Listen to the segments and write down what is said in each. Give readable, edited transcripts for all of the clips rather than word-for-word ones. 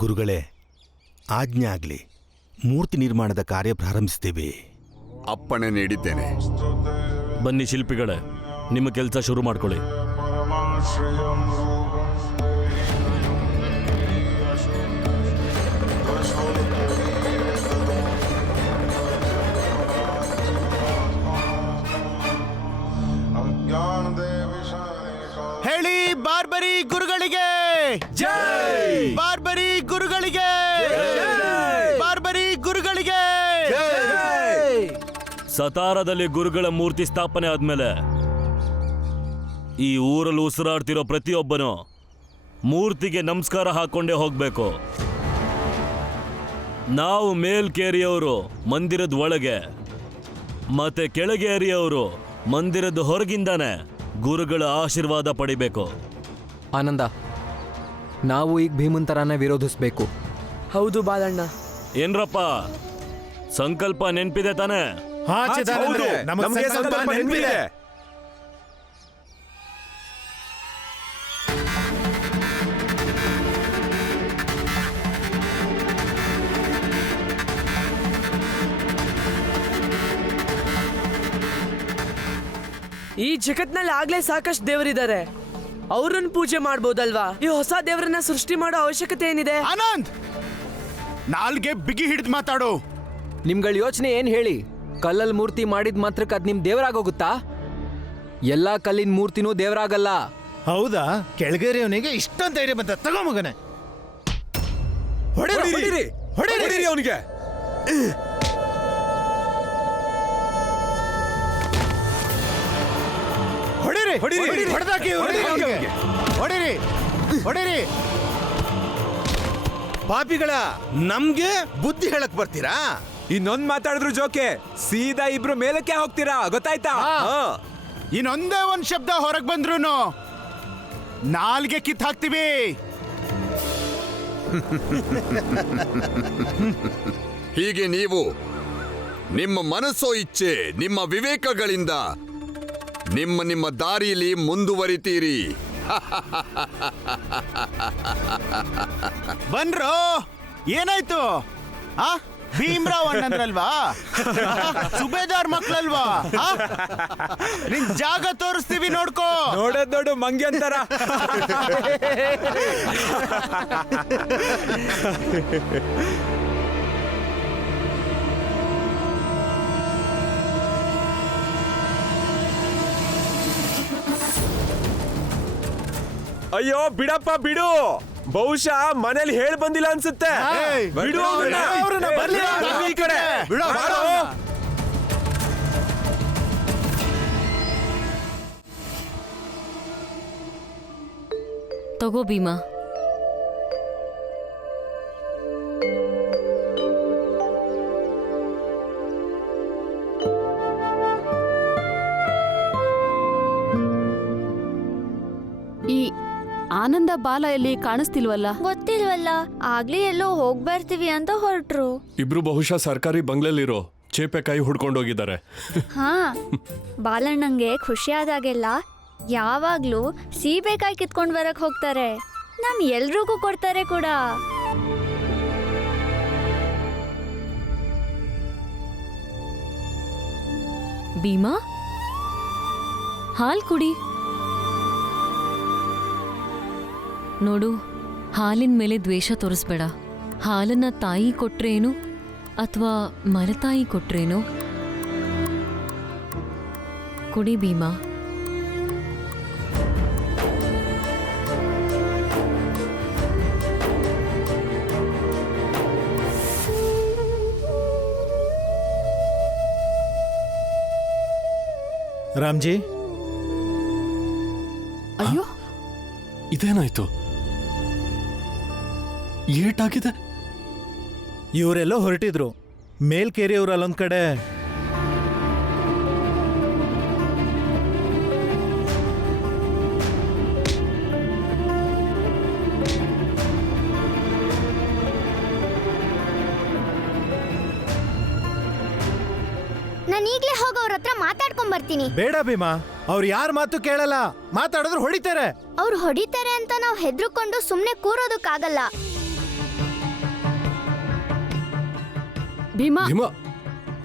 ಗುರುಗಳೇ, ಆಜ್ಞೆ ಆಗಲಿ. ಮೂರ್ತಿ ನಿರ್ಮಾಣದ ಕಾರ್ಯ ಪ್ರಾರಂಭಿಸ್ತೇವೆ. ಅಪ್ಪಣೆ ನೀಡಿದ್ದೇನೆ. ಬನ್ನಿ ಶಿಲ್ಪಿಗಳೇ, ನಿಮ್ಮ ಕೆಲಸ ಶುರು ಮಾಡ್ಕೊಳ್ಳಿ. ಹೇಳಿ ಬಾರ್ಬರಿ ಗುರುಗಳಿಗೆ ಜೈ! ಬಾರ್ಬರಿ ಗುರುಗಳಿಗೆ ಬಾರ್ಬರಿ ಗುರುಗಳಿಗೆ ಸತಾರದಲ್ಲಿ ಗುರುಗಳ ಮೂರ್ತಿ ಸ್ಥಾಪನೆ ಆದ್ಮೇಲೆ ಈ ಊರಲ್ಲಿ ಉಸಿರಾಡ್ತಿರೋ ಪ್ರತಿಯೊಬ್ಬನು ಮೂರ್ತಿಗೆ ನಮಸ್ಕಾರ ಹಾಕೊಂಡೇ ಹೋಗ್ಬೇಕು. ನಾವು ಮೇಲ್ಕೇರಿಯವರು ಮಂದಿರದ ಒಳಗೆ ಮತ್ತೆ ಕೆಳಗೇರಿಯವರು ಮಂದಿರದ ಹೊರಗಿಂದಾನೆ ಗುರುಗಳ ಆಶೀರ್ವಾದ ಪಡಿಬೇಕು. ಆನಂದ, ನಾವು ಈಗ ಭೀಮನ್ ತರಾನೇ ವಿರೋಧಿಸ್ಬೇಕು. ಹೌದು ಬಾಲಣ್ಣ. ಏನ್ರಪ್ಪ, ಸಂಕಲ್ಪ ನೆನ್ಪಿದೆ ತಾನೆ? ನಮಗೆ ಸಂಕಲ್ಪ ನೆನಪಿದೆ. ಈ ಜಗತ್ನಲ್ಲಿ ಆಗ್ಲೇ ಸಾಕಷ್ಟು ದೇವರಿದ್ದಾರೆ, ಅವ್ರನ್ನ ಪೂಜೆ ಮಾಡ್ಬೋದಲ್ವಾ? ಈ ಹೊಸ ದೇವರನ್ನ ಸೃಷ್ಟಿ ಮಾಡೋ ಅವಶ್ಯಕತೆ ಏನಿದೆ? ಆನಂದ್, ನಾಲ್ಗೆ ಬಿಗಿ ಹಿಡಿದು ಮಾತಾಡು. ನಿಮ್ಗಳ ಯೋಚನೆ ಏನ್ ಹೇಳಿ? ಕಲ್ಲಲ್ಲಿ ಮೂರ್ತಿ ಮಾಡಿದ ಮಾತ್ರಕ್ಕೆ ಅದ್ ನಿಮ್ ದೇವರಾಗೋಗುತ್ತಾ? ಎಲ್ಲಾ ಕಲ್ಲಿನ ಮೂರ್ತಿನೂ ದೇವರಾಗಲ್ಲ. ಹೌದಾ? ಕೆಳಗೇರಿಯವನಿಗೆ ಇಷ್ಟೊಂದು ಧೈರ್ಯ ಬಂತ? ತಗೋ ಮಗನೇ, ಹೊಡೆಯಿರಿ ಅವನಿಗೆ. ಹೊಡಿರಿ. ಪಾಪಿಗಳ, ನಮ್ಗೆ ಬುದ್ಧಿ ಹೇಳಕ್ ಬರ್ತೀರಾ? ಇನ್ನೊಂದ್ ಮಾತಾಡಿದ್ರು ಜೋಕೆ, ಸೀದಾ ಇಬ್ರು ಮೇಲಕ್ಕೆ ಹೋಗ್ತೀರಾ, ಗೊತ್ತಾಯ್ತಾ? ಇನ್ನೊಂದೇ ಒಂದ್ ಶಬ್ದ ಹೊರಗ್ ಬಂದ್ರು ನಾಲ್ಗೆ ಕಿತ್ ಹಾಕ್ತಿವಿ. ಹೀಗೆ ನೀವು ನಿಮ್ಮ ಮನಸ್ಸೋ ಇಚ್ಛೆ, ನಿಮ್ಮ ವಿವೇಕಗಳಿಂದ ನಿಮ್ಮ ದಾರಿಯಲ್ಲಿ ಮುಂದುವರಿತೀರಿ. ಬನ್ರೋ, ಏನಾಯ್ತು? ಭೀಮ್ರಾವ್ ಅಣ್ಣಂದ್ರಲ್ವಾ? ಸುಬೇದಾರ್ ಮಕ್ಳಲ್ವಾ? ನಿನ್ ಜಾಗ ತೋರಿಸ್ತೀವಿ, ನೋಡ್ಕೋ. ನೋಡು ಮಂಗಿ ಅಂತಾರ. ಅಯ್ಯೋ ಬಿಡಪ್ಪ, ಬಿಡು. ಬಹುಶಃ ಮನೇಲಿ ಹೇಳ್ ಬಂದಿಲ್ಲ ಅನ್ಸುತ್ತೆ. ಬಿಡು ಈ ಕಡೆ. ತಗೋ ಭೀಮಾ. ಈ ಆನಂದ ಬಾಲ ಎಲ್ಲಿ ಕಾಣಿಸ್ತಿಲ್ವಲ್ಲ? ಗೊತ್ತಿಲ್ವಲ್ಲ, ಆಗ್ಲೇ ಎಲ್ಲೋ ಹೋಗ್ ಬರ್ತೀವಿ ಅಂತ ಹೊರಟ್ರು. ಇಬ್ರು ಬಹುಶಃ ಸರ್ಕಾರಿ ಬಂಗ್ಲೆಲಿರೋ ಚೇಪೆ ಕೈ ಹುಡ್ಕೊಂಡೋಗಿದ್ದಾರೆ. ಹಾ, ಬಾಲಣ್ಣಂಗೆ ಖುಷಿ ಆದಾಗೆಲ್ಲ ಯಾವಾಗ್ಲೂ ಸೀಬೆಕಾಯಿ ಕಿತ್ಕೊಂಡ್ ಬರಕ್ ಹೋಗ್ತಾರೆ. ನಮ್ ಎಲ್ರಿಗೂ ಕೊಡ್ತಾರೆ ಕೂಡ. ಭೀಮಾ, ಹಾಲ್ ಕುಡಿ. ನೋಡು, ಹಾಲಿನ ಮೇಲೆ ದ್ವೇಷ ತೋರಿಸ್ಬೇಡ. ಹಾಲನ್ನ ತಾಯಿ ಕೊಟ್ರೇನು ಅಥವಾ ಮರತಾಯಿ ಕೊಟ್ರೇನು, ಕುಡಿ ಭೀಮಾ. ರಾಮ್ಜಿ, ಅಯ್ಯೋ, ಇದೇನಾಯ್ತು? ಏಟಾಗಿದೆ? ಇವರೆಲ್ಲ ಹೊರಟಿದ್ರು. ಮೇಲ್ಕೇರಿಯವ್ರು ಅಲ್ಲೊಂದ್ ಕಡೆ. ನಾನು ಈಗ್ಲೇ ಹೋಗಿ ಅವ್ರ ಹತ್ರ ಮಾತಾಡ್ಕೊಂಡ್ ಬರ್ತೀನಿ. ಬೇಡ ಭೀಮಾ, ಅವ್ರು ಯಾರ ಮಾತು ಕೇಳಲ್ಲ. ಮಾತಾಡಿದ್ರು ಹೊಡಿತಾರೆ. ಅವ್ರು ಹೊಡಿತಾರೆ ಅಂತ ನಾವು ಹೆದ್ರುಕೊಂಡು ಸುಮ್ನೆ ಕೂರೋದಕ್ಕಾಗಲ್ಲ. ಭೀಮಾ ಭೀಮಾ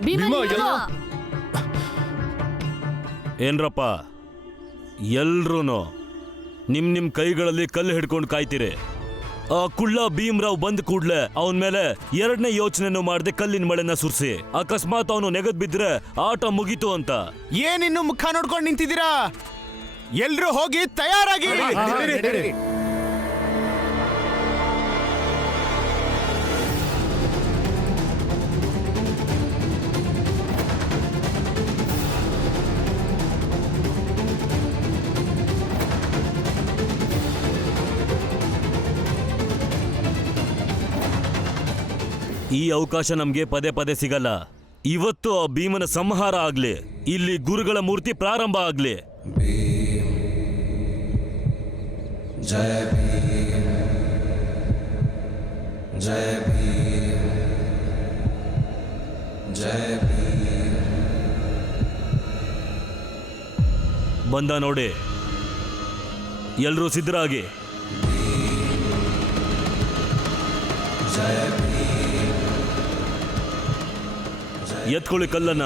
ಭೀಮಾ ಭೀಮಾ, ನಿಲ್ಲು. ಏನ್ರಪ್ಪ ಎಲ್ರೂ ನಿಮ್ ಕೈಗಳಲ್ಲಿ ಕಲ್ಲು ಹಿಡ್ಕೊಂಡು ಕಾಯ್ತೀರಿ. ಆ ಕುಳ್ಳ ಭೀಮ್ರಾವ್ ಬಂದ ಕೂಡ್ಲೆ ಅವನ ಮೇಲೆ ಎರಡನೇ ಯೋಚನೆನೂ ಮಾಡದೆ ಕಲ್ಲಿನ ಮಳೆನ ಸುರಿಸಿ ಅಕಸ್ಮಾತ್ ಅವನು ನೆಗದ್ ಬಿದ್ರೆ ಆಟ ಮುಗೀತು ಅಂತ. ಏನಿನ್ನು ಮುಖ ನೋಡ್ಕೊಂಡು ನಿಂತಿದ್ದೀರಾ? ಎಲ್ರೂ ಹೋಗಿ ತಯಾರಾಗಿ. ಈ ಅವಕಾಶ ನಮ್ಗೆ ಪದೇ ಪದೇ ಸಿಗಲ್ಲ. ಇವತ್ತು ಆ ಭೀಮನ ಸಂಹಾರ ಆಗ್ಲಿ, ಇಲ್ಲಿ ಗುರುಗಳ ಮೂರ್ತಿ ಪ್ರಾರಂಭ ಆಗ್ಲಿ. ಬಂದ ನೋಡಿ, ಎಲ್ರೂ ಸಿದ್ಧರಾಗಿ. ಎತ್ಕೊಳ್ಳಿ ಕಲ್ಲನ್ನ.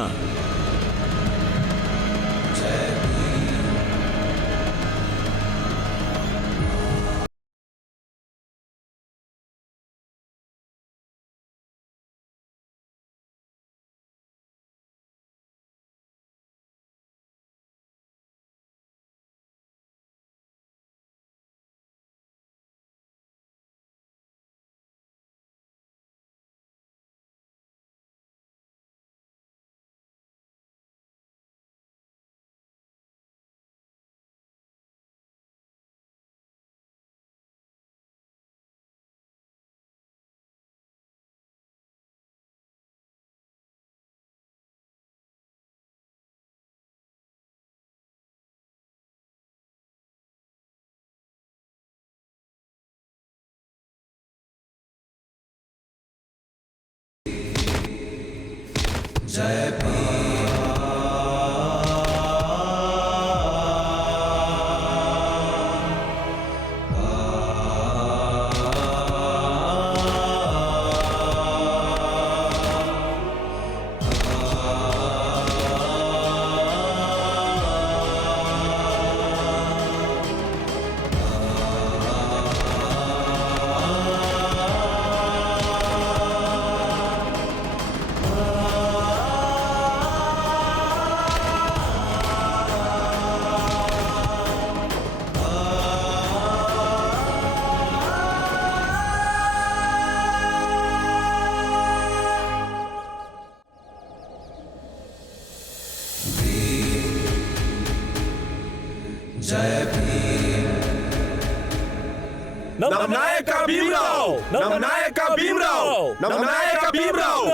ನಮ್ಮ ನಾಯಕ ಭೀಮರಾವ್, ನಮ್ಮ ನಾಯಕ ಭೀಮರಾವ್, ನಮ್ಮ ನಾಯಕ ಭೀಮರಾವ್,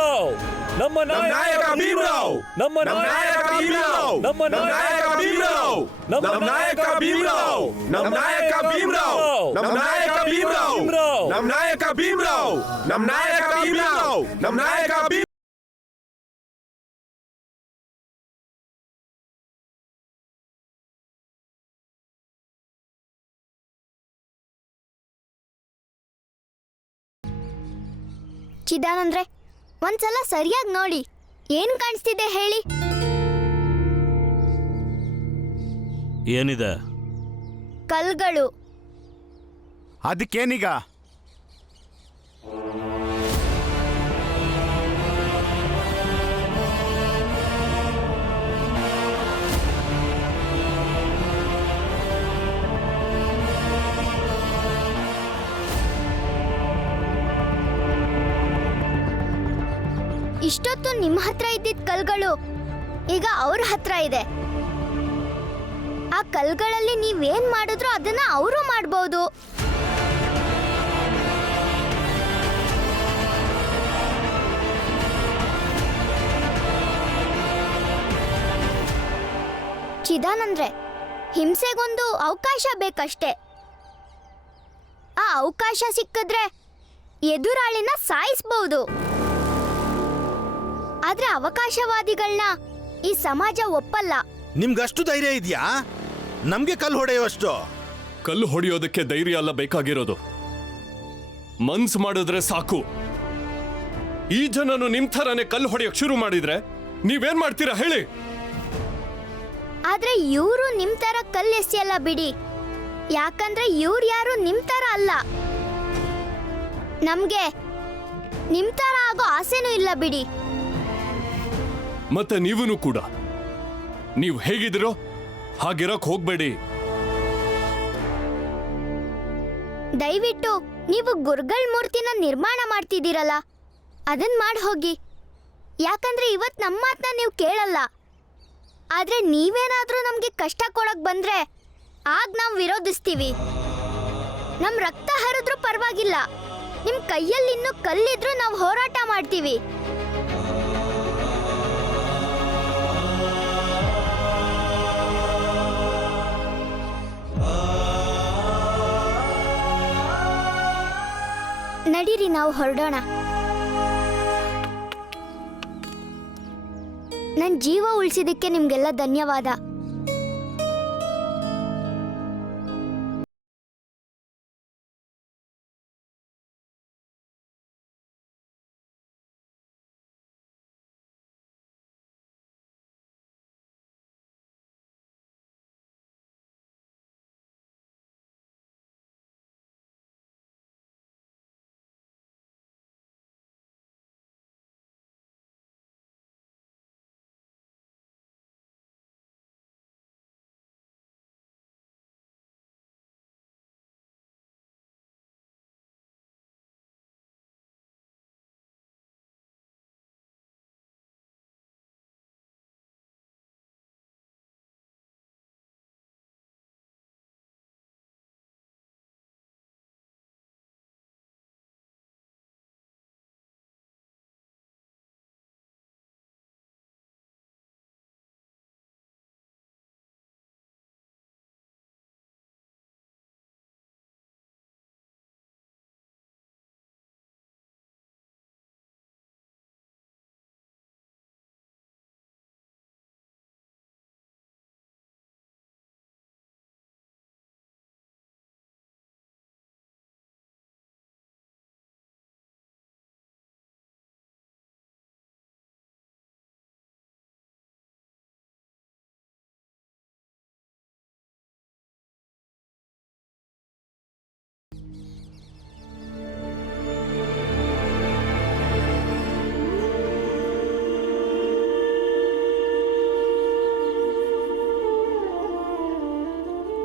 ನಮ್ಮ ನಾಯಕ ಭೀಮರಾವ್, ನಮ್ಮ ನಾಯಕ ಭೀಮರಾವ್, ನಮ್ಮ ನಾಯಕ ಭೀಮರಾವ್, ನಮ್ಮ ನಾಯಕ ಭೀಮರಾವ್, ನಮ್ಮ ನಾಯಕ ಭೀಮರಾವ್, ನಮ್ಮ ನಾಯಕ ಭೀಮರಾವ್, ನಮ್ಮ ನಾಯಕ ಭೀಮರಾವ್, ನಮ್ಮ ನಾಯಕ ಭೀಮರಾವ್, ನಮ್ಮ ನಾಯಕ ಭೀಮರಾವ್. ಚಿದಾನಂದ್ರೆ, ಒಂದ್ಸಲ ಸರಿಯಾಗಿ ನೋಡಿ, ಏನ್ ಕಾಣಿಸ್ತಿದೆ ಹೇಳಿ? ಏನಿದೆ? ಕಲ್ಗಳು. ಅದಕ್ಕೇನೀಗ? ಇಷ್ಟೊತ್ತು ನಿಮ್ಮ ಹತ್ರ ಇದ್ದಿದ್ದ ಕಲ್ಗಳು ಈಗ ಅವ್ರ ಹತ್ರ ಇದೆ. ಆ ಕಲ್ಗಳಲ್ಲಿ ನೀವೇನ್ ಮಾಡಿದ್ರು ಅದನ್ನ ಅವರು ಮಾಡ್ಬೋದು. ಚಿದಾನಂದ್ರೆ ಹಿಂಸೆಗೊಂದು ಅವಕಾಶ ಬೇಕಷ್ಟೇ. ಆ ಅವಕಾಶ ಸಿಕ್ಕಿದ್ರೆ ಎದುರಾಳಿನ ಸಾಯಿಸ್ಬಹುದು. ಆದ್ರೆ ಅವಕಾಶವಾದಿಗಳನ್ನ ಈ ಸಮಾಜ ಒಪ್ಪಲ್ಲ. ನಿಮ್ಗಷ್ಟು ಧೈರ್ಯ ಇದೆಯಾ? ನಮ್ಗೆ ಕಲ್ಲು ಹೊಡೆಯುವಷ್ಟು? ಕಲ್ಲು ಹೊಡೆಯೋದಕ್ಕೆ ಧೈರ್ಯ ಅಲ್ಲ ಬೇಕಾಗಿರೋದು, ಮನ್ಸು ಮಾಡಿದ್ರೆ ಸಾಕು. ಈ ಜನನು ನಿಮ್ ಥರನೇ ಕಲ್ಲು ಹೊಡೆಯೋಕ್ ಶುರು ಮಾಡಿದ್ರೆ ನೀವೇನ್ ಮಾಡ್ತೀರಾ ಹೇಳಿ? ಆದ್ರೆ ಇವರು ನಿಮ್ ತರ ಕಲ್ಲು ಎಸೆಯಲ್ಲ ಬಿಡಿ. ಯಾಕಂದ್ರೆ ಇವ್ರು ಯಾರು ನಿಮ್ ತರ ಅಲ್ಲ. ನಮ್ಗೆ ನಿಮ್ ತರ ಆಗೋ ಆಸೆನೂ ಇಲ್ಲ ಬಿಡಿ. ಮತ್ತೆ ನೀವೂ ಕೂಡ ನೀವು ಹೇಗಿದಿರೋ ಹಾಗಿರೋಕ್ ಹೋಗ್ಬೇಡಿ. ದಯವಿಟ್ಟು ನೀವು ಗುರುಗಳ್ ಮೂರ್ತಿನ ನಿರ್ಮಾಣ ಮಾಡ್ತಿದ್ದೀರಲ್ಲ, ಅದನ್ ಮಾಡಿ ಹೋಗಿ. ಯಾಕಂದ್ರೆ ಇವತ್ ನಮ್ಮ ಮಾತನ್ನ ನೀವು ಕೇಳಲ್ಲ. ಆದ್ರೆ ನೀವೇನಾದ್ರೂ ನಮ್ಗೆ ಕಷ್ಟ ಕೊಡಕ್ ಬಂದ್ರೆ ಆಗ ನಾವು ವಿರೋಧಿಸ್ತೀವಿ. ನಮ್ ರಕ್ತ ಹರಿದ್ರೂ ಪರವಾಗಿಲ್ಲ, ನಿಮ್ ಕೈಯಲ್ಲಿ ಇನ್ನೂ ಕಲ್ಲಿದ್ರೂ ನಾವು ಹೋರಾಟ ಮಾಡ್ತೀವಿ. ನಡೀರಿ, ನಾವು ಹೊರಡೋಣ. ನನ್ನ ಜೀವ ಉಳಿಸಿದಕ್ಕೆ ನಿಮ್ಗೆಲ್ಲ ಧನ್ಯವಾದ.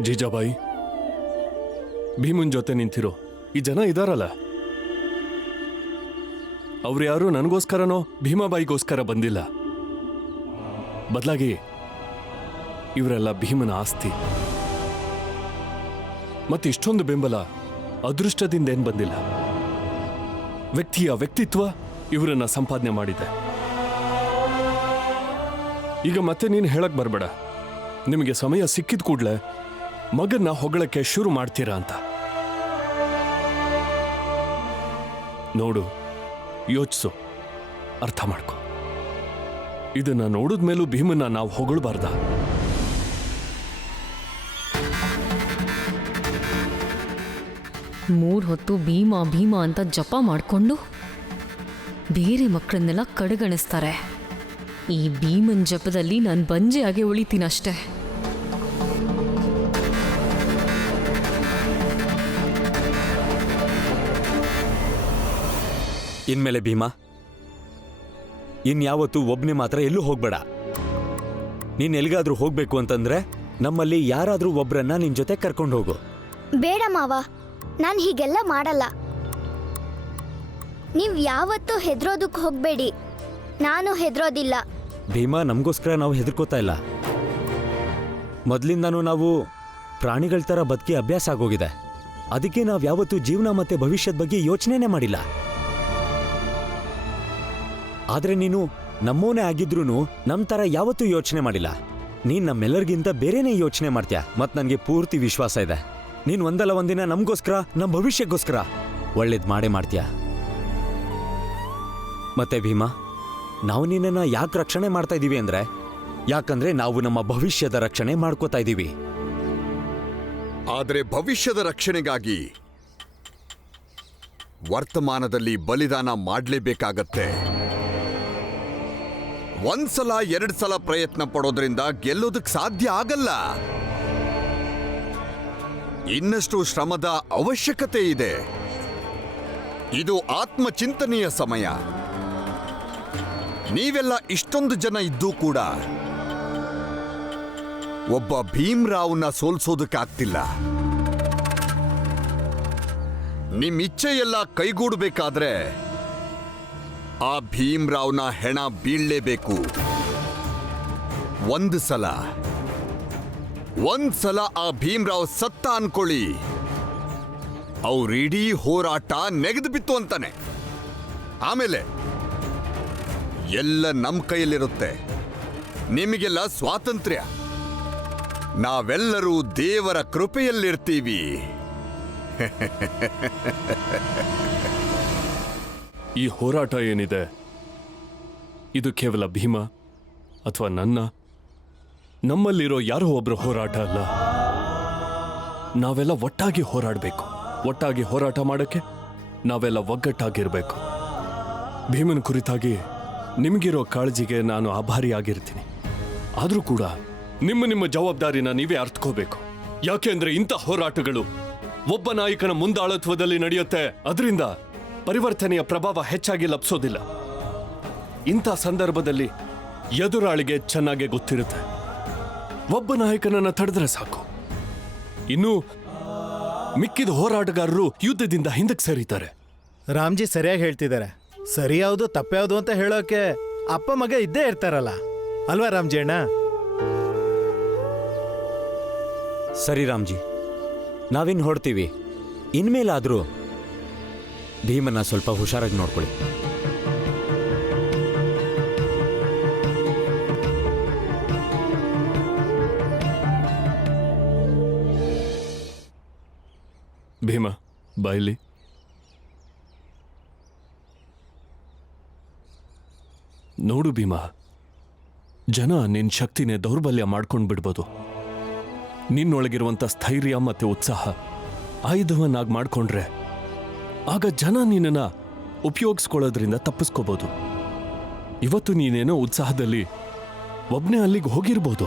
ಜೀಜಾಬಾಯಿ, ಭೀಮನ್ ಜೊತೆ ನಿಂತಿರೋ ಈ ಜನ ಇದಾರಲ್ಲ, ಅವ್ರು ಯಾರು ನನಗೋಸ್ಕರನೋ ಭೀಮಾಬಾಯಿಗೋಸ್ಕರ ಬಂದಿಲ್ಲ. ಬದಲಾಗಿ ಇವರೆಲ್ಲ ಭೀಮನ ಆಸ್ತಿ. ಮತ್ತೆ ಇಷ್ಟೊಂದು ಬೆಂಬಲ ಅದೃಷ್ಟದಿಂದ ಏನ್ ಬಂದಿಲ್ಲ. ವ್ಯಕ್ತಿಯ ವ್ಯಕ್ತಿತ್ವ ಇವರನ್ನ ಸಂಪಾದನೆ ಮಾಡಿದೆ. ಈಗ ಮತ್ತೆ ನೀನು ಹೇಳಕ್ ಬರ್ಬೇಡ, ನಿಮಗೆ ಸಮಯ ಸಿಕ್ಕಿದ ಕೂಡ್ಲೆ ಮಗನ್ನ ಹೊಗಳಕ್ಕೆ ಶುರು ಮಾಡ್ತೀರಾ ಅಂತ. ನೋಡು, ಯೋಚಿಸು, ಅರ್ಥ ಮಾಡ್ಕೊ. ಇದನ್ನ ನೋಡಿದ್ಮೇಲೂ ಭೀಮನ್ನ ನಾವು ಹೊಗಳಬಾರ್ದ? ಮೂರ್ ಹೊತ್ತು ಭೀಮಾ ಭೀಮಾ ಅಂತ ಜಪ ಮಾಡಿಕೊಂಡು ಬೇರೆ ಮಕ್ಕಳನ್ನೆಲ್ಲ ಕಡೆಗಣಿಸ್ತಾರೆ. ಈ ಭೀಮನ್ ಜಪದಲ್ಲಿ ನಾನು ಬಂಜೆಯಾಗಿ ಉಳಿತೀನಷ್ಟೆ. ಇನ್ಮೇಲೆ ಭೀಮಾ, ಇನ್ಯಾವತ್ತೂ ಒಬ್ನೇ ಮಾತ್ರ ಎಲ್ಲೂ ಹೋಗ್ಬೇಡ. ನೀನ್ ಎಲ್ಲಿಗಾದ್ರೂ ಹೋಗ್ಬೇಕು ಅಂತಂದ್ರೆ ನಮ್ಮಲ್ಲಿ ಯಾರಾದ್ರೂ ಒಬ್ರನ್ನ ನಿನ್ ಜೊತೆ ಕರ್ಕೊಂಡು ಹೋಗು. ಬೇಡ ಮಾವ, ನಾನು ಹೀಗೆಲ್ಲ ಮಾಡಲ್ಲ. ನೀವ್ ಯಾವತ್ತೂ ಹೆದ್ರೋದಕ್ಕೆ ಹೋಗ್ಬೇಡಿ, ನಾನು ಹೆದ್ರೋದಿಲ್ಲ. ಭೀಮಾ, ನಮಗೋಸ್ಕರ ನಾವು ಹೆದರ್ಕೋತಾ ಇಲ್ಲ. ಮೊದಲಿಂದಾನು ನಾವು ಪ್ರಾಣಿಗಳ ಥರ ಬದುಕಿ ಅಭ್ಯಾಸ ಆಗೋಗಿದೆ. ಅದಕ್ಕೆ ನಾವು ಯಾವತ್ತೂ ಜೀವನ ಮತ್ತೆ ಭವಿಷ್ಯದ ಬಗ್ಗೆ ಯೋಚನೆನೇ ಮಾಡಿಲ್ಲ. ಆದ್ರೆ ನೀನು ನಮ್ಮೋನೇ ಆಗಿದ್ರೂ ನಮ್ಮ ಥರ ಯಾವತ್ತೂ ಯೋಚನೆ ಮಾಡಿಲ್ಲ. ನೀನ್ ನಮ್ಮೆಲ್ಲರಿಗಿಂತ ಬೇರೆನೇ ಯೋಚನೆ ಮಾಡ್ತೀಯ ಮತ್ ನನಗೆ ಪೂರ್ತಿ ವಿಶ್ವಾಸ ಇದೆ ನೀನ್ ಒಂದಲ್ಲ ಒಂದಿನ ನಮಗೋಸ್ಕರ ನಮ್ಮ ಭವಿಷ್ಯಕ್ಕೋಸ್ಕರ ಒಳ್ಳೇದ್ ಮಾಡೇ ಮಾಡ್ತೀಯ. ಮತ್ತೆ ಭೀಮಾ, ನಾವು ನಿನ್ನನ್ನ ಯಾಕೆ ರಕ್ಷಣೆ ಮಾಡ್ತಾ ಇದೀವಿ ಅಂದ್ರೆ ಯಾಕಂದ್ರೆ ನಾವು ನಮ್ಮ ಭವಿಷ್ಯದ ರಕ್ಷಣೆ ಮಾಡ್ಕೋತಾ ಇದೀವಿ. ಆದರೆ ಭವಿಷ್ಯದ ರಕ್ಷಣೆಗಾಗಿ ವರ್ತಮಾನದಲ್ಲಿ ಬಲಿದಾನ ಮಾಡಲೇಬೇಕಾಗತ್ತೆ. ಒಂದ್ಸಲ 2 ಸಲ ಪ್ರಯತ್ನ ಪಡೋದ್ರಿಂದ ಗೆಲ್ಲೋದಕ್ಕೆ ಸಾಧ್ಯ ಆಗಲ್ಲ. ಇನ್ನಷ್ಟು ಶ್ರಮದ ಅವಶ್ಯಕತೆ ಇದೆ. ಇದು ಆತ್ಮಚಿಂತನೆಯ ಸಮಯ. ನೀವೆಲ್ಲ ಇಷ್ಟೊಂದು ಜನ ಇದ್ದೂ ಕೂಡ ಒಬ್ಬ ಭೀಮ್ರಾವ್ನ ಸೋಲ್ಸೋದಕ್ಕಾಗ್ತಿಲ್ಲ. ನಿಮ್ ಇಚ್ಛೆಯೆಲ್ಲ ಕೈಗೂಡಬೇಕಾದ್ರೆ ಆ ಭೀಮ್ರಾವ್ನ ಹೆಣ ಬೀಳಲೇಬೇಕು. ಒಂದ್ಸಲ ಆ ಭೀಮ್ರಾವ್ ಸತ್ತ ಅನ್ಕೊಳ್ಳಿ, ಅವ್ರಿಡೀ ಹೋರಾಟ ನೆಗೆದು ಬಿತ್ತು ಅಂತಾನೆ. ಆಮೇಲೆ ಎಲ್ಲ ನಮ್ಮ ಕೈಯಲ್ಲಿರುತ್ತೆ. ನಿಮಗೆಲ್ಲ ಸ್ವಾತಂತ್ರ್ಯ. ನಾವೆಲ್ಲರೂ ದೇವರ ಕೃಪೆಯಲ್ಲಿರ್ತೀವಿ. ಈ ಹೋರಾಟ ಏನಿದೆ ಇದು ಕೇವಲ ಭೀಮ ಅಥವಾ ನಮ್ಮಲ್ಲಿರೋ ಯಾರೋ ಒಬ್ರು ಹೋರಾಟ ಅಲ್ಲ. ನಾವೆಲ್ಲ ಒಟ್ಟಾಗಿ ಹೋರಾಡಬೇಕು. ಒಟ್ಟಾಗಿ ಹೋರಾಟ ಮಾಡೋಕ್ಕೆ ನಾವೆಲ್ಲ ಒಗ್ಗಟ್ಟಾಗಿರ್ಬೇಕು. ಭೀಮನ ಕುರಿತಾಗಿ ನಿಮಗಿರೋ ಕಾಳಜಿಗೆ ನಾನು ಆಭಾರಿಯಾಗಿರ್ತೀನಿ. ಆದರೂ ಕೂಡ ನಿಮ್ಮ ಜವಾಬ್ದಾರಿನ ನೀವೇ ಅರ್ಥಕೋಬೇಕು. ಯಾಕೆಂದ್ರೆ ಇಂಥ ಹೋರಾಟಗಳು ಒಬ್ಬ ನಾಯಕನ ಮುಂದಾಳತ್ವದಲ್ಲಿ ನಡೆಯುತ್ತೆ. ಅದರಿಂದ ಪರಿವರ್ತನೆಯ ಪ್ರಭಾವ ಹೆಚ್ಚಾಗಿ ಲಭಿಸೋದಿಲ್ಲ. ಇಂಥ ಸಂದರ್ಭದಲ್ಲಿ ಎದುರಾಳಿಗೆ ಚೆನ್ನಾಗಿ ಗೊತ್ತಿರುತ್ತೆ, ಒಬ್ಬ ನಾಯಕನನ್ನ ತಡೆದ್ರೆ ಸಾಕು, ಇನ್ನು ಮಿಕ್ಕಿದ ಹೋರಾಟಗಾರರು ಯುದ್ಧದಿಂದ ಹಿಂದಕ್ಕೆ ಸರಿತಾರೆ. ರಾಮ್ಜಿ ಸರಿಯಾಗಿ ಹೇಳ್ತಿದ್ದಾರೆ. ಸರಿ ಯಾವುದು ತಪ್ಪ್ಯಾವುದು ಅಂತ ಹೇಳೋಕೆ ಅಪ್ಪ ಮಗ ಇದ್ದೇ ಇರ್ತಾರಲ್ಲ, ಅಲ್ವಾ ರಾಮ್ಜಿ ಅಣ್ಣ? ಸರಿ ರಾಮ್ಜಿ, ನಾವಿನ್ ಹೊಡ್ತೀವಿ. ಇನ್ಮೇಲಾದ್ರೂ ಭೀಮನ್ನ ಸ್ವಲ್ಪ ಹುಷಾರಾಗಿ ನೋಡ್ಕೊಳ್ಳಿ. ಭೀಮ ಬಾಯ್ಲಿ. ನೋಡು ಭೀಮ, ಜನ ನಿನ್ ಶಕ್ತಿನೇ ದೌರ್ಬಲ್ಯ ಮಾಡ್ಕೊಂಡು ಬಿಡ್ಬೋದು. ನಿನ್ನೊಳಗಿರುವಂಥ ಸ್ಥೈರ್ಯ ಮತ್ತೆ ಉತ್ಸಾಹ ಆಯುಧವನ್ನಾಗಿ ಮಾಡ್ಕೊಂಡ್ರೆ ಆಗ ಜನ ನಿನ್ನನ್ನ ಉಪಯೋಗಿಸ್ಕೊಳ್ಳೋದ್ರಿಂದ ತಪ್ಪಿಸ್ಕೋಬಹುದು. ಇವತ್ತು ನೀನೇನೋ ಉತ್ಸಾಹದಲ್ಲಿ ಒಬ್ನೇ ಅಲ್ಲಿಗೆ ಹೋಗಿರ್ಬೋದು,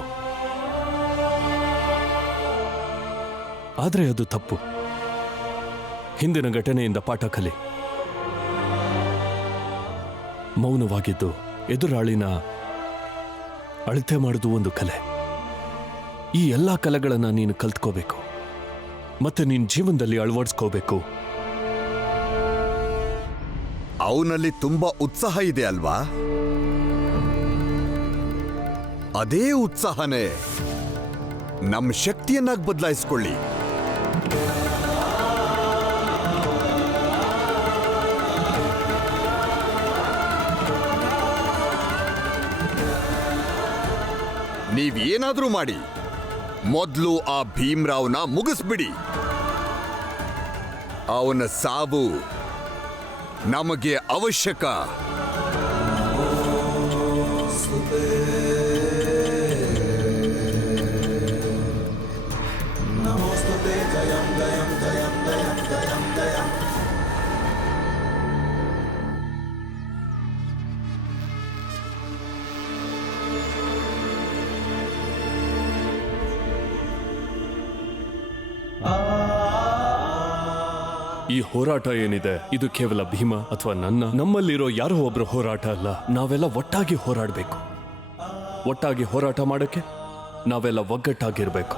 ಆದ್ರೆ ಅದು ತಪ್ಪು. ಹಿಂದಿನ ಘಟನೆಯಿಂದ ಪಾಠ ಕಲಿ. ಮೌನವಾಗಿದ್ದು ಎದುರಾಳಿನ ಅಳತೆ ಮಾಡೋದು ಒಂದು ಕಲೆ. ಈ ಎಲ್ಲಾ ಕಲೆಗಳನ್ನ ನೀನು ಕಲ್ತ್ಕೋಬೇಕು ಮತ್ತೆ ನಿನ್ನ ಜೀವನದಲ್ಲಿ ಅಳವಡಿಸ್ಕೋಬೇಕು. ಅವನಲ್ಲಿ ತುಂಬಾ ಉತ್ಸಾಹ ಇದೆ ಅಲ್ವಾ? ಅದೇ ಉತ್ಸಾಹನೇ ನಮ್ಮ ಶಕ್ತಿಯನ್ನಾಗಿ ಬದಲಾಯಿಸ್ಕೊಳ್ಳಿ. ನೀವೇನಾದ್ರೂ ಮಾಡಿ ಮೊದಲು ಆ ಭೀಮ್ರಾವ್ನ ಮುಗಿಸ್ಬಿಡಿ. ಅವನ ಸಾವು ನಮಗೆ ಅವಶ್ಯಕ. ಈ ಹೋರಾಟ ಏನಿದೆ ಇದು ಕೇವಲ ಭೀಮ ಅಥವಾ ನಮ್ಮಲ್ಲಿರೋ ಯಾರೋ ಒಬ್ರು ಹೋರಾಟ ಅಲ್ಲ. ನಾವೆಲ್ಲ ಒಟ್ಟಾಗಿ ಹೋರಾಡಬೇಕು. ಒಟ್ಟಾಗಿ ಹೋರಾಟ ಮಾಡೋಕ್ಕೆ ನಾವೆಲ್ಲ ಒಗ್ಗಟ್ಟಾಗಿರ್ಬೇಕು.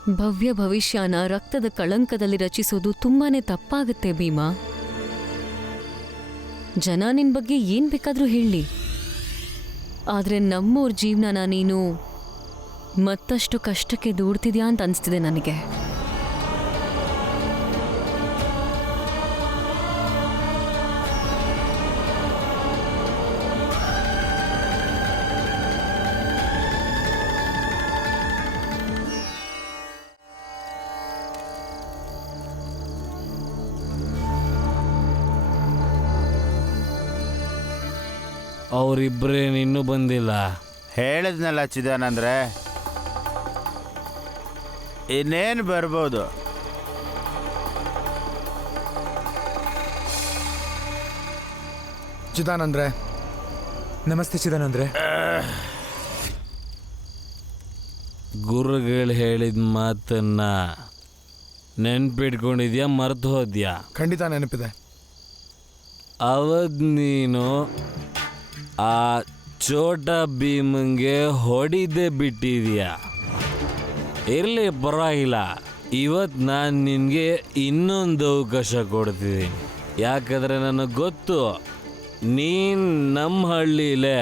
ಭವ್ಯ ಭವಿಷ್ಯನ ರಕ್ತದ ಕಳಂಕದಲ್ಲಿ ರಚಿಸೋದು ತುಂಬಾನೇ ತಪ್ಪಾಗುತ್ತೆ ಭೀಮಾ. ಜನ ನಿನ್ ಬಗ್ಗೆ ಏನ್ ಬೇಕಾದ್ರೂ ಹೇಳಿ, ಆದ್ರೆ ನಮ್ಮೋರ್ ಜೀವನನ ನೀನು ಮತ್ತಷ್ಟು ಕಷ್ಟಕ್ಕೆ ದೂಡ್ತಿದ್ಯಾ ಅಂತ ಅನ್ಸ್ತಿದೆ ನನಗೆ. ಅವರಿಬ್ಬರೇನು ಇನ್ನೂ ಬಂದಿಲ್ಲ. ಹೇಳಿದ್ನಲ್ಲ ಚಿದಾನಂದ್ರೆ, ಇನ್ನೇನು ಬರ್ಬೋದು. ಚಿದಾನಂದ್ರೆ, ನಮಸ್ತೆ ಚಿದಾನಂದ್ರೆ. ಗುರುಗಳು ಹೇಳಿದ ಮಾತನ್ನ ನೆನ್ಪಿಟ್ಕೊಂಡಿದ್ಯಾ, ಮರ್ತು ಹೋದ್ಯಾ? ಖಂಡಿತ ನೆನಪಿದೆ. ಅವತ್ ನೀನು ಆ ಚೋಟ ಭೀಮಂಗೆ ಹೊಡಿದೆ ಬಿಟ್ಟಿದ್ಯಾ. ಇರಲಿ, ಪರವಾಗಿಲ್ಲ. ಇವತ್ತು ನಾನು ನಿನಗೆ ಇನ್ನೊಂದು ಅವಕಾಶ ಕೊಡ್ತಿದ್ದೀನಿ. ಯಾಕಂದರೆ ನನಗೆ ಗೊತ್ತು ನೀನು ನಮ್ಮ ಹಳ್ಳಿಲೇ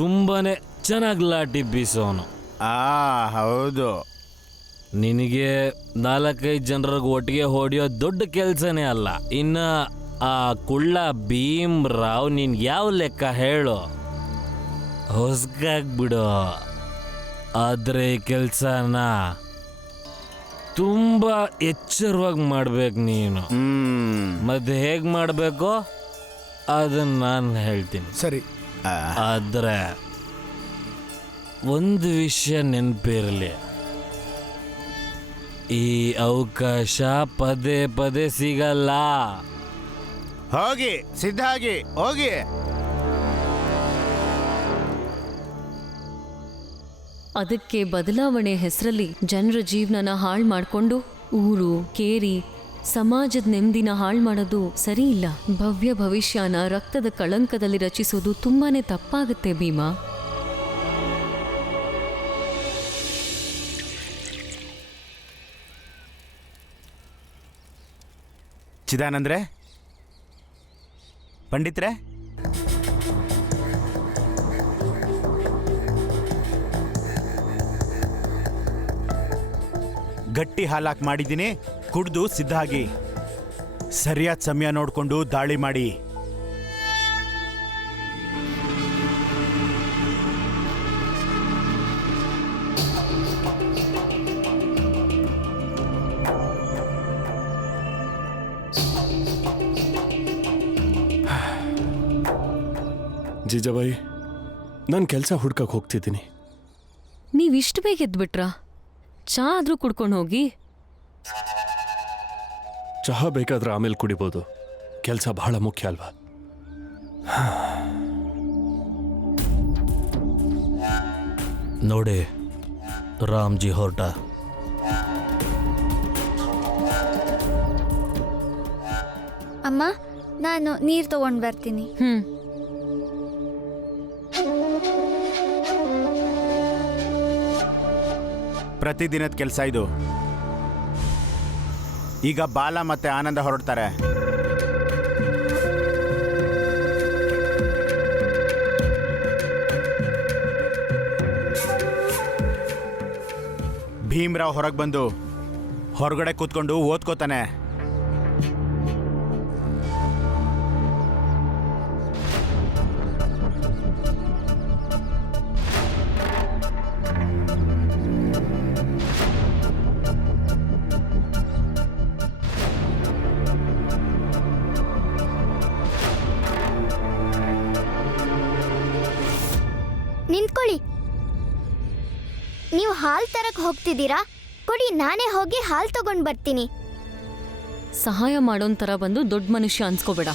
ತುಂಬಾ ಚೆನ್ನಾಗಿ ಲಾಟಿ ಬೀಸೋನು. ಹೌದು. ನಿನಗೆ 4-5 ಜನರಿಗೆ ಒಟ್ಟಿಗೆ ಹೊಡೆಯೋ ದೊಡ್ಡ ಕೆಲಸನೇ ಅಲ್ಲ. ಇನ್ನು ಆ ಕುಳ್ಳ ಭೀಮ್ರಾವ್ ನೀನು ಯಾವ ಲೆಕ್ಕ ಹೇಳು, ಹೊಸ್ಕಾಗ್ಬಿಡು. ಆದರೆ ಕೆಲಸನ ತುಂಬ ಎಚ್ಚರವಾಗಿ ಮಾಡ್ಬೇಕು ನೀನು. ಮತ್ತೆ ಹೇಗೆ ಮಾಡಬೇಕು ಅದನ್ನು ನಾನು ಹೇಳ್ತೀನಿ. ಸರಿ. ಆದರೆ ಒಂದು ವಿಷಯ ನೆನಪಿರಲಿ, ಈ ಅವಕಾಶ ಪದೇ ಪದೇ ಸಿಗಲ್ಲ. ಹೋಗಿ ಸಿದ್ಧಾಗಿ ಹೋಗಿ. ಅದಕ್ಕೆ ಬದಲಾವಣೆ ಹೆಸರಲ್ಲಿ ಜನರ ಜೀವನನ ಹಾಳು ಮಾಡಿಕೊಂಡು ಊರು, ಕೇರಿ, ಸಮಾಜದ ನೆಮ್ಮದಿನ ಹಾಳು ಮಾಡೋದು ಸರಿ ಇಲ್ಲ. ಭವ್ಯ ಭವಿಷ್ಯನ ರಕ್ತದ ಕಳಂಕದಲ್ಲಿ ರಚಿಸೋದು ತುಂಬಾನೇ ತಪ್ಪಾಗುತ್ತೆ ಭೀಮಾ. ಚಿದಾನಂದ್ರೆ, ಪಂಡಿತ್ರೆ, ಗಟ್ಟಿ ಹಾಲಾಕ್ ಮಾಡಿದ್ದೀನಿ, ಕುಡ್ದು ಸಿದ್ಧಾಗಿ. ಸರಿಯಾದ ಸಮಯ ನೋಡಿಕೊಂಡು ದಾಳಿ ಮಾಡಿ. ಜೀಜಾಬಾಯಿ, ನಾನು ಕೆಲಸ ಹುಡ್ಕಕ್ಕೆ ಹೋಗ್ತಿದ್ದೀನಿ. ನೀವಿಷ್ಟು ಬೇಗ ಎದ್ಬಿಟ್ರಾ? ಚಾ ಆದ್ರೂ ಕುಡ್ಕೊಂಡು ಹೋಗಿ. ಚಹಾ ಬೇಕಾದ್ರೆ ಆಮೇಲೆ ಕುಡಿಬೋದು, ಕೆಲಸ ಬಹಳ ಮುಖ್ಯ ಅಲ್ವಾ? ನೋಡಿ, ರಾಮ್ಜಿ ಹೊರಟ. ಅಮ್ಮ, ನಾನು ನೀರು ತಗೊಂಡು ಬರ್ತೀನಿ. ಪ್ರತಿದಿನದ ಕೆಲಸ ಇದು. ಈಗ ಬಾಲ ಮತ್ತೆ ಆನಂದ ಹೊರಡ್ತಾರೆ. ಭೀಮ್ರಾವ್ ಹೊರಗೆ ಬಂದು ಹೊರಗಡೆ ಕೂತ್ಕೊಂಡು ಓದ್ಕೋತಾನೆ. ನಿಂತ್ಕೊಳ್ಳಿ. ನೀವು ಹಾಲು ತರಕ್ ಹೋಗ್ತಿದ್ದೀರಾ? ಕೊಡಿ, ನಾನೇ ಹೋಗಿ ಹಾಲು ತಗೊಂಡು ಬರ್ತೀನಿ. ಸಹಾಯ ಮಾಡೋನ್ ಥರ ಬಂದು ದೊಡ್ಡ ಮನುಷ್ಯ ಅನ್ಸ್ಕೋಬೇಡ.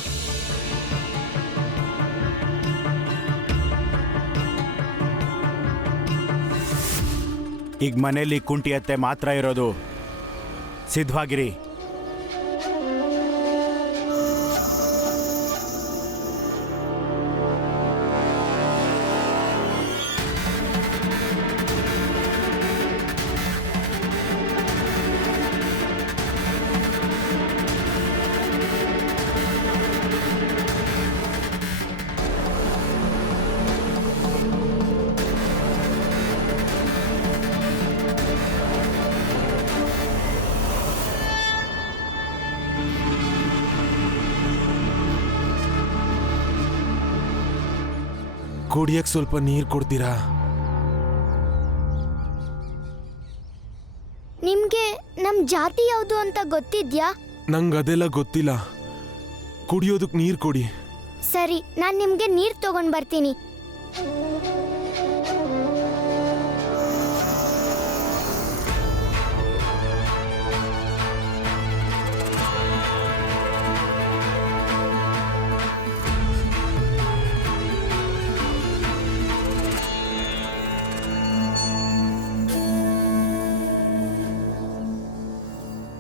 ಈಗ ಮನೆಯಲ್ಲಿ ಕುಂಟಿಯತ್ತೆ ಮಾತ್ರ ಇರೋದು. ಸಿದ್ಧವಾಗಿರಿ. ಕುಡಿಯಕ್ ಸ್ವಲ್ಪ ನೀರು ಕೊಡ್ತೀರಾ? ನಿಮ್ಗೆ ನಮ್ ಜಾತಿ ಯಾವುದು ಅಂತ ಗೊತ್ತಿದ್ಯಾ? ನಂಗೆ ಅದೆಲ್ಲ ಗೊತ್ತಿಲ್ಲ. ಕುಡಿಯೋದಕ್ಕೆ ನೀರು ಕೊಡಿ. ಸರಿ, ನಾನ್ ನಿಮ್ಗೆ ನೀರ್ ತಗೊಂಡ್ ಬರ್ತೀನಿ.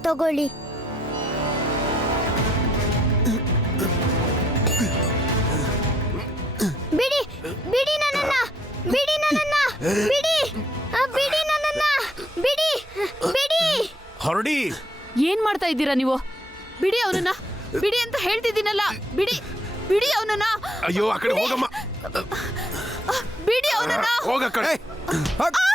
ತಗೊಳ್ಳಿ. ಬಿಡಿ ಬಿಡಿ ನನ್ನನ್ನ, ಬಿಡಿ ನನ್ನನ್ನ, ಬಿಡಿ ಬಿಡಿ ನನ್ನನ್ನ, ಬಿಡಿ ಬಿಡಿ. ಹೊರಡಿ. ಏನ್ ಮಾಡ್ತಾ ಇದ್ದೀರಾ ನೀವು? ಬಿಡಿ ಅವನನ್ನ, ಬಿಡಿ ಅಂತ ಹೇಳ್ತಿದ್ದೀನಲ್ಲ. ಬಿಡಿ ಬಿಡಿ ಅವನನ್ನ. ಅಯ್ಯೋ, ಆ ಕಡೆ ಹೋಗಮ್ಮ. ಬಿಡಿ ಅವನನ್ನ. ಹೋಗ ಕಡೆ. ಅತ್ತೆ,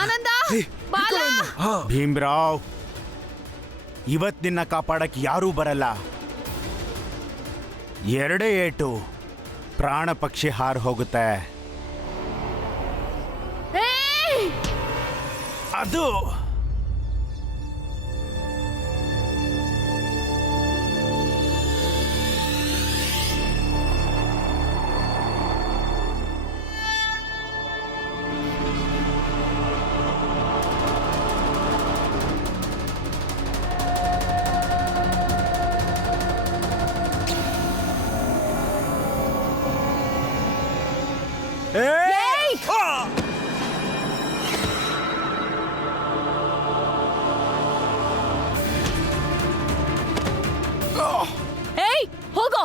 ಆನಂದ, ಬಾಲ. ಭೀಮ್ರಾವ್, ಇವತ್ ನಿನ್ನ ಕಾಪಾಡಕ್ ಯಾರೂ ಬರಲ್ಲ. ಎರಡೇ ಏಟು ಪ್ರಾಣ ಪಕ್ಷಿ ಹಾರು ಹೋಗುತ್ತೆ. ಅದು ಏಯ್, ಹೋಗೋ.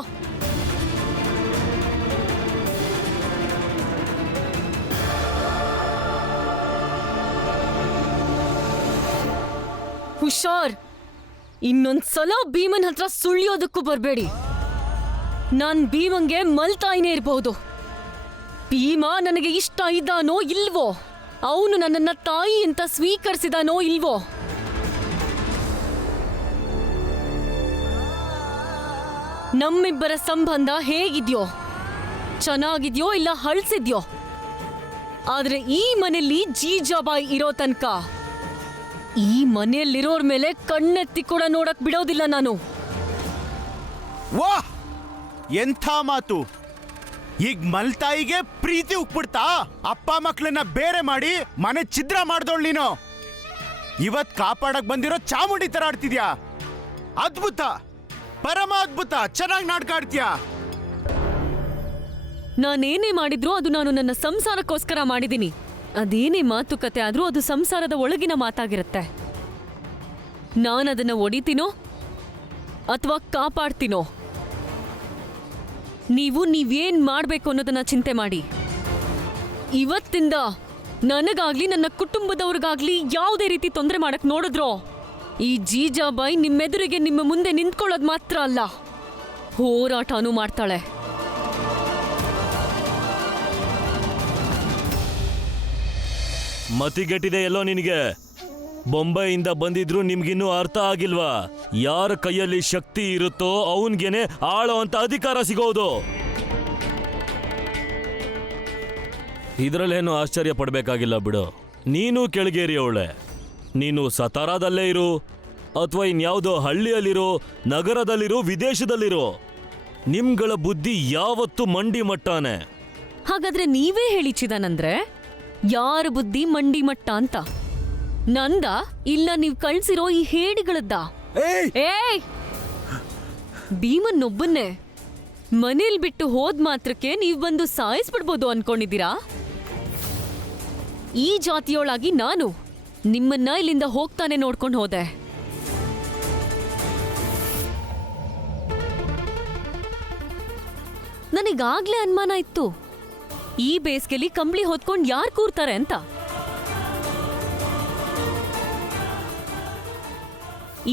ಹುಷಾರ್, ಇನ್ನೊಂದ್ಸಲ ಭೀಮನ್ ಹತ್ರ ಸುಳ್ಯೋದಕ್ಕೂ ಬರ್ಬೇಡಿ. ನಾನ್ ಭೀಮಂಗೆ ಮಲ್ತಾಯಿನೇ ಇರ್ಬಹುದು. ಭೀಮ ನನಗೆ ಇಷ್ಟ ಇದ್ದಾನೋ ಇಲ್ವೋ, ಅವನು ನನ್ನನ್ನ ತಾಯಿ ಅಂತ ಸ್ವೀಕರಿಸಿದಾನೋ ಇಲ್ವೋ, ನಮ್ಮಿಬ್ಬರ ಸಂಬಂಧ ಹೇಗಿದ್ಯೋ, ಚೆನ್ನಾಗಿದ್ಯೋ ಇಲ್ಲ ಹಳ್ಸಿದ್ಯೋ, ಆದ್ರೆ ಈ ಮನೆಯಲ್ಲಿ ಜೀಜಾಬಾಯಿ ಇರೋ ತನಕ ಈ ಮನೆಯಲ್ಲಿರೋರ್ ಮೇಲೆ ಕಣ್ಣೆತ್ತಿ ಕೂಡ ನೋಡಕ್ ಬಿಡೋದಿಲ್ಲ ನಾನು. ವಾಹ್, ಎಂಥ ಮಾತು! ಈಗ ಮಲ್ತಾಯಿಗೆ ಪ್ರೀತಿ ಉಕ್ಬಿಡ್ತಾ? ಅಪ್ಪ ಮಕ್ಕಳನ್ನ ಬೇರೆ ಮಾಡಿ ಮನೆ ಛಿದ್ರ ಮಾಡ್ದೋಳ್ ನೀನು. ಇವತ್ ಕಾಪಾಡಕ್ ಬಂದಿರೋ ಚಾಮುಂಡಿ ತರ ಆಡ್ತಿದ್ಯಾ. ಅದ್ಭುತ, ಪರಮ ಅದ್ಭುತ, ಚೆನ್ನಾಗಿ ನಾಟಕ ಆಡ್ತೀಯಾ. ನಾನೇನೇ ಮಾಡಿದ್ರೂ ಅದು ನಾನು ನನ್ನ ಸಂಸಾರಕ್ಕೋಸ್ಕರ ಮಾಡಿದ್ದೀನಿ. ಅದೇನೇ ಮಾತುಕತೆ ಆದ್ರೂ ಅದು ಸಂಸಾರದ ಒಳಗಿನ ಮಾತಾಗಿರುತ್ತೆ. ನಾನದನ್ನ ಒಡಿತೀನೋ ಅಥವಾ ಕಾಪಾಡ್ತೀನೋ, ನೀವೇನ್ ಮಾಡ್ಬೇಕು ಅನ್ನೋದನ್ನ ಚಿಂತೆ ಮಾಡಿ. ಇವತ್ತಿಂದ ನನಗಾಗ್ಲಿ ನನ್ನ ಕುಟುಂಬದವ್ರಿಗಾಗ್ಲಿ ಯಾವುದೇ ರೀತಿ ತೊಂದರೆ ಮಾಡಕ್ ನೋಡಿದ್ರೋ, ಈ ಜೀಜಾಬಾಯಿ ನಿಮ್ಮೆದುರಿಗೆ ನಿಮ್ಮ ಮುಂದೆ ನಿಂತ್ಕೊಳ್ಳೋದು ಮಾತ್ರ ಅಲ್ಲ, ಹೋರಾಟನೂ ಮಾಡ್ತಾಳೆ. ಮತಿಗೆಟ್ಟಿದೆ ಎಲ್ಲೋ ನಿನಗೆ. ಬೊಂಬೈಯಿಂದ ಬಂದಿದ್ರು ನಿಮ್ಗಿನ್ನೂ ಅರ್ಥ ಆಗಿಲ್ವಾ? ಯಾರ ಕೈಯಲ್ಲಿ ಶಕ್ತಿ ಇರುತ್ತೋ ಅವನ್ಗೇನೆ ಆಳೋ ಅಂತ ಅಧಿಕಾರ ಸಿಗೋದು. ಇದರಲ್ಲೇನು ಆಶ್ಚರ್ಯ ಪಡ್ಬೇಕಾಗಿಲ್ಲ ಬಿಡು. ನೀನು ಕೆಳಗೇರಿಯವಳೆ. ನೀನು ಸತಾರಾದಲ್ಲೇ ಇರು ಅಥವಾ ಇನ್ಯಾವುದೋ ಹಳ್ಳಿಯಲ್ಲಿರೋ, ನಗರದಲ್ಲಿರೋ, ವಿದೇಶದಲ್ಲಿರೋ, ನಿಮ್ಗಳ ಬುದ್ಧಿ ಯಾವತ್ತೂ ಮಂಡಿ ಮಟ್ಟಾನೆ. ಹಾಗಾದ್ರೆ ನೀವೇ ಹೇಳಿ ಚಿದಾನಂದ್ರೆ, ಯಾರ ಬುದ್ಧಿ ಮಂಡಿ ಮಟ್ಟ ಅಂತ? ನಂದ ಇಲ್ಲ ನೀವ್ ಕಳ್ಸಿರೋ ಈ ಹೇಡಿಗಳದ್ದ? ಏಯ್, ಭೀಮನ್ನೊಬ್ಬನ್ನೇ ಮನೇಲಿ ಬಿಟ್ಟು ಹೋದ್ ಮಾತ್ರಕ್ಕೆ ನೀವ್ ಬಂದು ಸಾಯಿಸ್ಬಿಡ್ಬೋದು ಅನ್ಕೊಂಡಿದ್ದೀರಾ? ಈ ಜಾತಿಯೊಳಾಗಿ ನಾನು ನಿಮ್ಮನ್ನ ಇಲ್ಲಿಂದ ಹೋಗ್ತಾನೆ ನೋಡ್ಕೊಂಡು ಹೋದೆ. ನನಗಾಗ್ಲೇ ಅನುಮಾನ ಇತ್ತು, ಈ ಬೇಸಿಗೆಲಿ ಕಂಬಳಿ ಹೊತ್ಕೊಂಡು ಯಾರು ಕೂರ್ತಾರೆ ಅಂತ.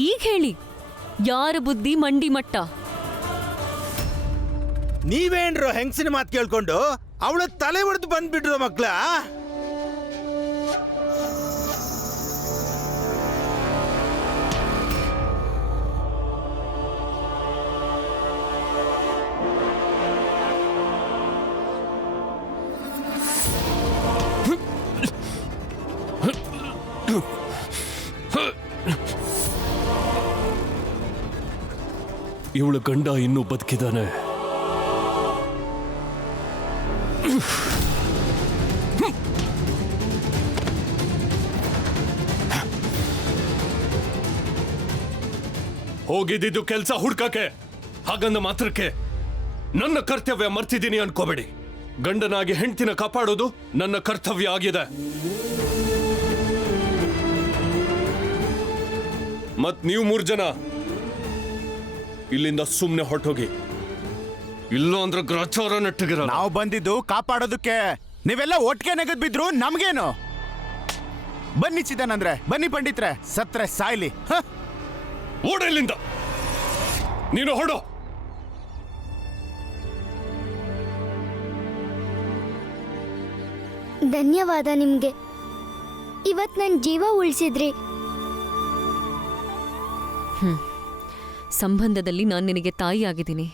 ಈಗ ಹೇಳಿ, ಯಾರ ಬುದ್ಧಿ ಮಂಡಿ ಮಟ್ಟ? ನೀವೇನ್ರು ಹೆಂಗಸಿನ ಮಾತು ಕೇಳ್ಕೊಂಡು ಅವಳ ತಲೆ ಹೊಡೆದು ಬಂದ್ಬಿಟ್ರು ಮಕ್ಳ. ಇವಳು ಗಂಡ ಇನ್ನೂ ಬದುಕಿದಾನೆ. ಹೋಗಿದ್ದು ಕೆಲಸ ಹುಡ್ಕಕ್ಕೆ, ಹಾಗಂದ ಮಾತ್ರಕ್ಕೆ ನನ್ನ ಕರ್ತವ್ಯ ಮರ್ತಿದ್ದೀನಿ ಅನ್ಕೋಬೇಡಿ. ಗಂಡನಾಗಿ ಹೆಂಡ್ತಿನ ಕಾಪಾಡೋದು ನನ್ನ ಕರ್ತವ್ಯ ಆಗಿದೆ. ಮತ್ ನೀವು 3 ಜನ ಇಲ್ಲಿಂದ ಸುಮ್ನೆ ಹೊರಟೋಗಿ, ಇಲ್ಲ ಅಂದ್ರೆ ಗ್ರಚಾರ ನೆಟ್ಟಗಿರ. ನಾವು ಬಂದಿದ್ದು ಕಾಪಾಡೋದಕ್ಕೆ, ನೀವೆಲ್ಲ ಒಟ್ಟಿಗೆ ನೆಗದ್ ಬಿದ್ರು ನಮ್ಗೇನು? ಬನ್ನಿ ಚಿದಾನಂದ್ರೆ, ಬನ್ನಿ ಪಂಡಿತ್ರೆ, ಸತ್ರೆ ಸಾಯ್ಲಿ. ಓಡ ಇಲ್ಲಿಂದ, ನೀನು ಹೊಡೋ. ಧನ್ಯವಾದ ನಿಮ್ಗೆ, ಇವತ್ ನನ್ ಜೀವ ಉಳಿಸಿದ್ರಿ. ಸಂಬಂಧದಲ್ಲಿ ನಾನು ನಿನಗೆ ತಾಯಿ ಆಗಿದ್ದೀನಿ.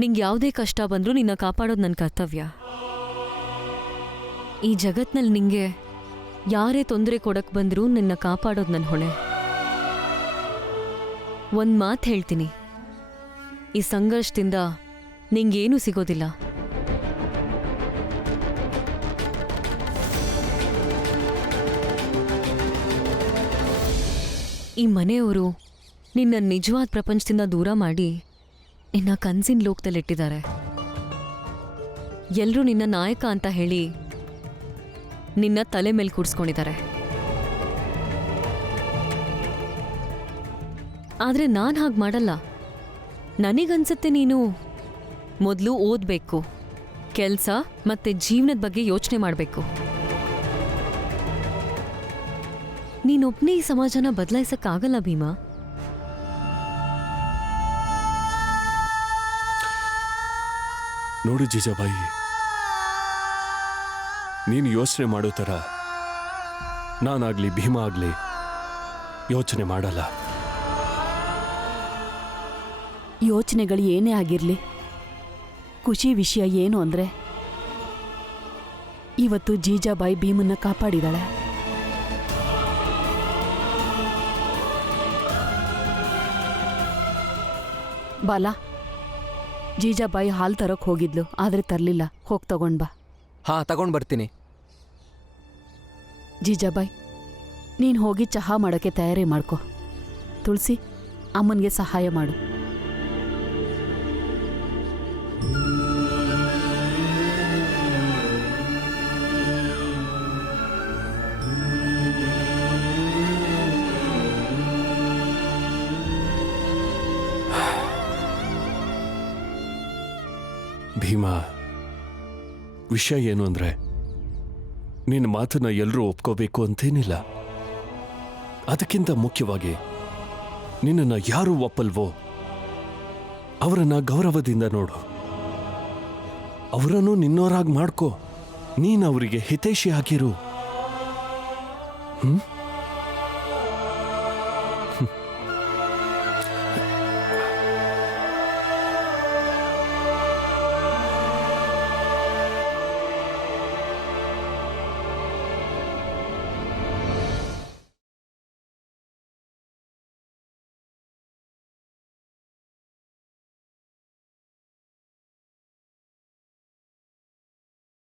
ನಿಂಗೆ ಯಾವುದೇ ಕಷ್ಟ ಬಂದರೂ ನಿನ್ನ ಕಾಪಾಡೋದು ನನ್ನ ಕರ್ತವ್ಯ. ಈ ಜಗತ್ನಲ್ಲಿ ನಿಂಗೆ ಯಾರೇ ತೊಂದರೆ ಕೊಡಕ್ಕೆ ಬಂದರೂ ನಿನ್ನ ಕಾಪಾಡೋದು ನನ್ನ ಹೊಣೆ. ಒಂದು ಮಾತು ಹೇಳ್ತೀನಿ, ಈ ಸಂಘರ್ಷದಿಂದ ನಿಂಗೇನೂ ಸಿಗೋದಿಲ್ಲ. ಈ ಮನೆಯವರು ನಿನ್ನ ನಿಜವಾದ ಪ್ರಪಂಚದಿಂದ ದೂರ ಮಾಡಿ ನಿನ್ನ ಕನ್ಸಿನ ಲೋಕದಲ್ಲಿಟ್ಟಿದ್ದಾರೆ. ಎಲ್ಲರೂ ನಿನ್ನ ನಾಯಕ ಅಂತ ಹೇಳಿ ನಿನ್ನ ತಲೆ ಮೇಲೆ ಕೂಡಿಸ್ಕೊಂಡಿದ್ದಾರೆ. ಆದರೆ ನಾನು ಹಾಗೆ ಮಾಡಲ್ಲ. ನನಗನ್ಸುತ್ತೆ ನೀನು ಮೊದಲು ಓದಬೇಕು, ಕೆಲಸ ಮತ್ತೆ ಜೀವನದ ಬಗ್ಗೆ ಯೋಚನೆ ಮಾಡಬೇಕು. ನೀನೊಬ್ಬನೇ ಈ ಸಮಾಜನ ಬದಲಾಯಿಸಕ್ಕಾಗಲ್ಲ ಭೀಮಾ. ನೋಡು ಜೀಜಾಬಾಯಿ, ನೀನು ಯೋಚನೆ ಮಾಡೋ ಥರ ನಾನಾಗ್ಲಿ ಭೀಮಾ ಆಗ್ಲಿ ಯೋಚನೆ ಮಾಡಲ್ಲ. ಯೋಚನೆಗಳು ಏನೇ ಆಗಿರಲಿ, ಖುಷಿ ವಿಷಯ ಏನು ಅಂದರೆ ಇವತ್ತು ಜೀಜಾಬಾಯಿ ಭೀಮನ್ನ ಕಾಪಾಡಿದಾಳೆ. ಬಾಲ, ಜೀಜಾಬಾಯಿ ಹಾಲು ತರಕ್ ಹೋಗಿದ್ಲು, ಆದರೆ ತರಲಿಲ್ಲ. ಹೋಗಿ ತಗೊಂಡ್ ಬಾ. ಹಾ, ತಗೊಂಡ್ ಬರ್ತೀನಿ. ಜೀಜಾಬಾಯಿ, ನೀನು ಹೋಗಿ ಚಹಾ ಮಾಡೋಕ್ಕೆ ತಯಾರಿ ಮಾಡ್ಕೊ. ತುಳಸಿ, ಅಮ್ಮನಿಗೆ ಸಹಾಯ ಮಾಡು. ಭೀಮಾ, ವಿಷಯ ಏನು ಅಂದ್ರೆ ನಿನ್ನ ಮಾತನ್ನ ಎಲ್ಲರೂ ಒಪ್ಕೋಬೇಕು ಅಂತೇನಿಲ್ಲ. ಅದಕ್ಕಿಂತ ಮುಖ್ಯವಾಗಿ ನಿನ್ನನ್ನು ಯಾರು ಒಪ್ಪಲ್ವೋ ಅವರನ್ನ ಗೌರವದಿಂದ ನೋಡು. ಅವರನ್ನು ನಿನ್ನೋರಾಗಿ ಮಾಡ್ಕೋ. ನೀನು ಅವರಿಗೆ ಹಿತೈಷಿ ಆಗಿರು.